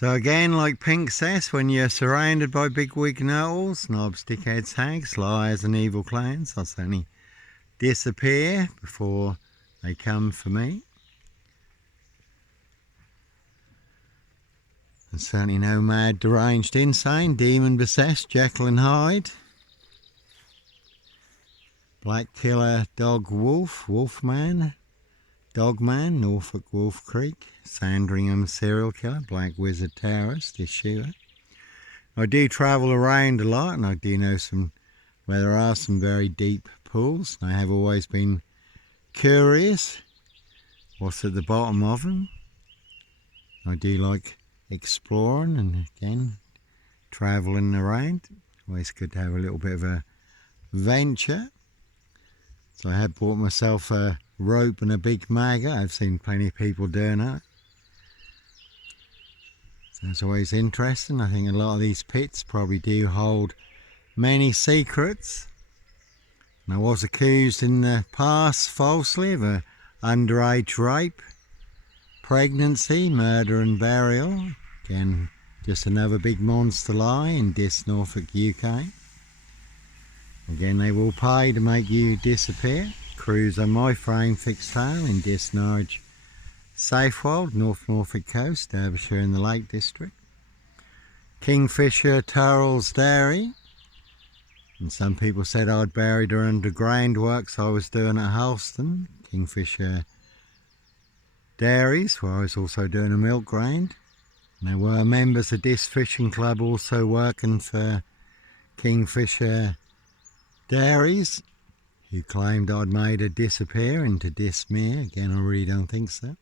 So again, like Pink says, when you're surrounded by big wig knowles, knobs, dickheads, hags, liars and evil clowns, I'll certainly disappear before they come for me. And certainly no mad, deranged, insane, demon possessed Jekyll and Hyde. Black killer, dog wolf, wolfman, dogman, Norfolk Wolf Creek, Sandringham serial killer, black wizard terrorist, issuer. I do travel around a lot, and I do know where there are some very deep pools. I have always been curious what's at the bottom of them. I do like exploring and again travelling around. Always good to have a little bit of a venture. So I have bought myself a rope and a big maggot. I've seen plenty of people doing that. So it's always interesting. I think a lot of these pits probably do hold many secrets. And I was accused in the past falsely of an underage rape, pregnancy, murder and burial. Again, just another big monster lie in Dis, Norfolk, UK. Again, they will pay to make you disappear. Cruise on my frame fixed tail in Dis, Norwich, Safewold, North Norfolk Coast, Derbyshire in the Lake District. Kingfisher Turrell's Dairy. And some people said I'd buried her under groundworks I was doing at Halston. Kingfisher Dairies, where I was also doing a milk grind. And there were members of Dis Fishing Club also working for Kingfisher Dairies, who claimed I'd made her disappear into Dismere. Again, I really don't think so.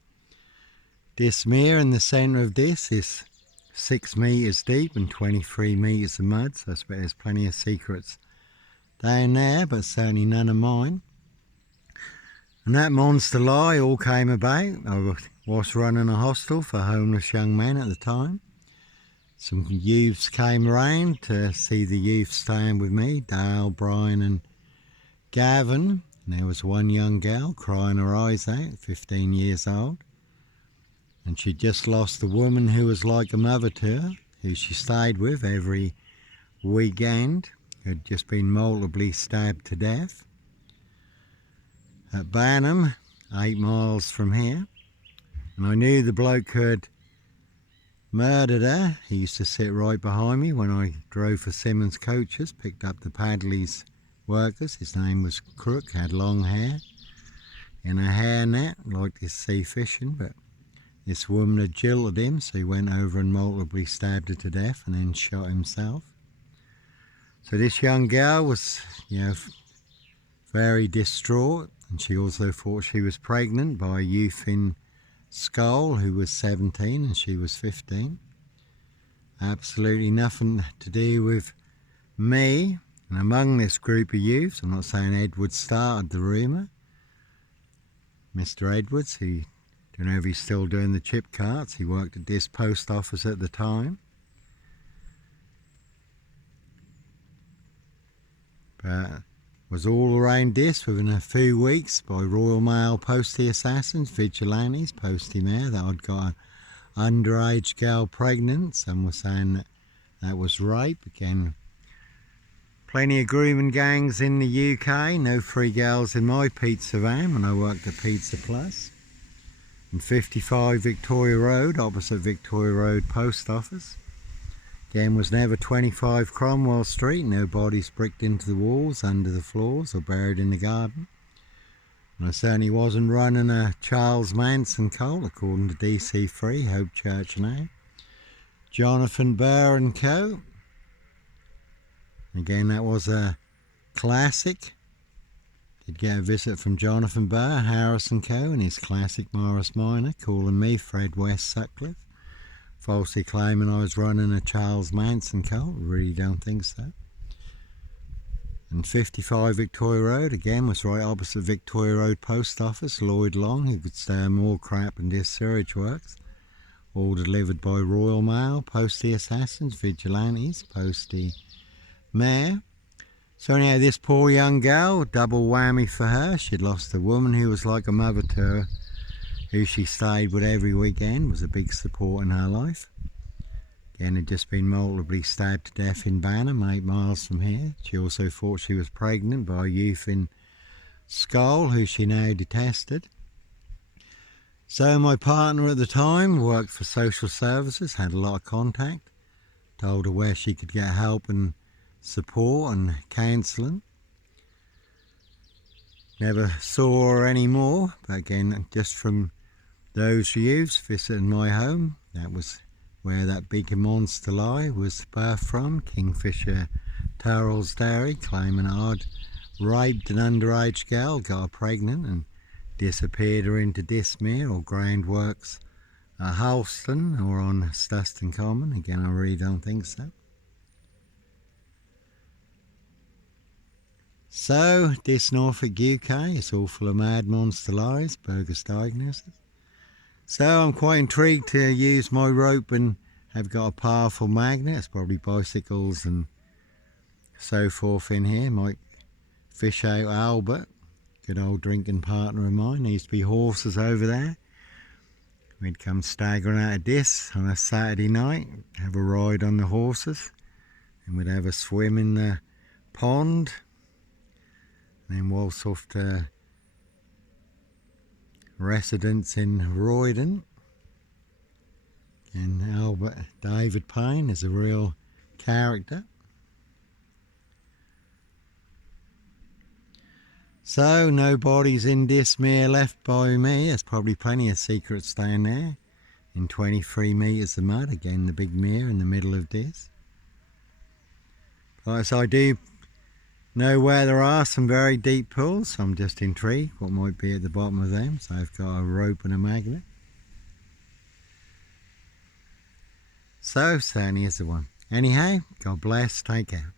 Dismere in the centre of Dis is 6 metres deep and 23 metres of mud, so I suppose there's plenty of secrets down there, but certainly none of mine. And that monster lie all came about. I was running a hostel for homeless young men at the time. Some youths came round to see the youths staying with me, Dale, Brian and Gavin. And there was one young girl crying her eyes out, 15 years old. And she'd just lost the woman who was like a mother to her, who she stayed with every weekend, who had just been multiply stabbed to death at Barnham, 8 miles from here. And I knew the bloke who had murdered her. He used to sit right behind me when I drove for Simmons Coaches, picked up the Padley's workers. His name was Crook, had long hair in a hairnet, liked his sea fishing, but this woman had jilted him, so he went over and multiply stabbed her to death and then shot himself. So this young girl was, very distraught, and she also thought she was pregnant by a youth in Skull who was 17 and she was 15. Absolutely nothing to do with me. And among this group of youths, I'm not saying Edwards started the rumour, Mr. Edwards, who, don't know if he's still doing the chip carts, he worked at this post office at the time. But was all around this within a few weeks by Royal Mail postie assassins, vigilantes, postie mayor, that I'd got an underage girl pregnant. Some were saying that was rape. Again, plenty of grooming gangs in the UK, no free girls in my pizza van when I worked at Pizza Plus. And 55 Victoria Road, opposite Victoria Road Post Office. Again, was never 25 Cromwell Street, no bodies bricked into the walls, under the floors or buried in the garden. And I certainly wasn't running a Charles Manson cult, according to DC3, Hope Church now. Jonathan Burr and Co. Again, that was a classic. Did get a visit from Jonathan Burr, Harris and Co. and his classic Morris Minor, calling me Fred West Sutcliffe. Falsely claiming I was running a Charles Manson cult. Really don't think so. And 55 Victoria Road, again, was right opposite Victoria Road Post Office. Lloyd Long, who could stir more crap than this sewage works. All delivered by Royal Mail, postie assassins, vigilantes, postie mayor. So anyhow, this poor young girl, double whammy for her. She'd lost a woman who was like a mother to her, who she stayed with every weekend, was a big support in her life. Again, had just been multiply stabbed to death in Banham, 8 miles from here. She also thought she was pregnant by a youth in Skull, who she now detested. So my partner at the time worked for social services, had a lot of contact, told her where she could get help and support and counselling. Never saw her anymore, but again, just from those youths visiting my home, that was where that big monster lie was birthed from. Kingfisher Turrell's Dairy, claiming I'd raped an underage girl, got her pregnant and disappeared her into Dismere or groundworks at Halston or on Stuston Common. Again, I really don't think so. So, this Norfolk UK, it's all full of mad monster lies, bogus diagnosis. So I'm quite intrigued to use my rope and have got a powerful magnet. It's probably bicycles and so forth in here. Might fish out Albert, good old drinking partner of mine. There used to be horses over there. We'd come staggering out of this on a Saturday night, have a ride on the horses, and we'd have a swim in the pond, and then waltz off to residence in Roydon. And Albert David Payne is a real character. So no bodies in Dismere left by me. There's probably plenty of secrets down there in 23 metres of mud. Again, the big mere in the middle of this. Like I do know where there are some very deep pools. So I'm just intrigued what might be at the bottom of them. So I've got a rope and a magnet. So certainly is the one. Anyhow, God bless. Take care.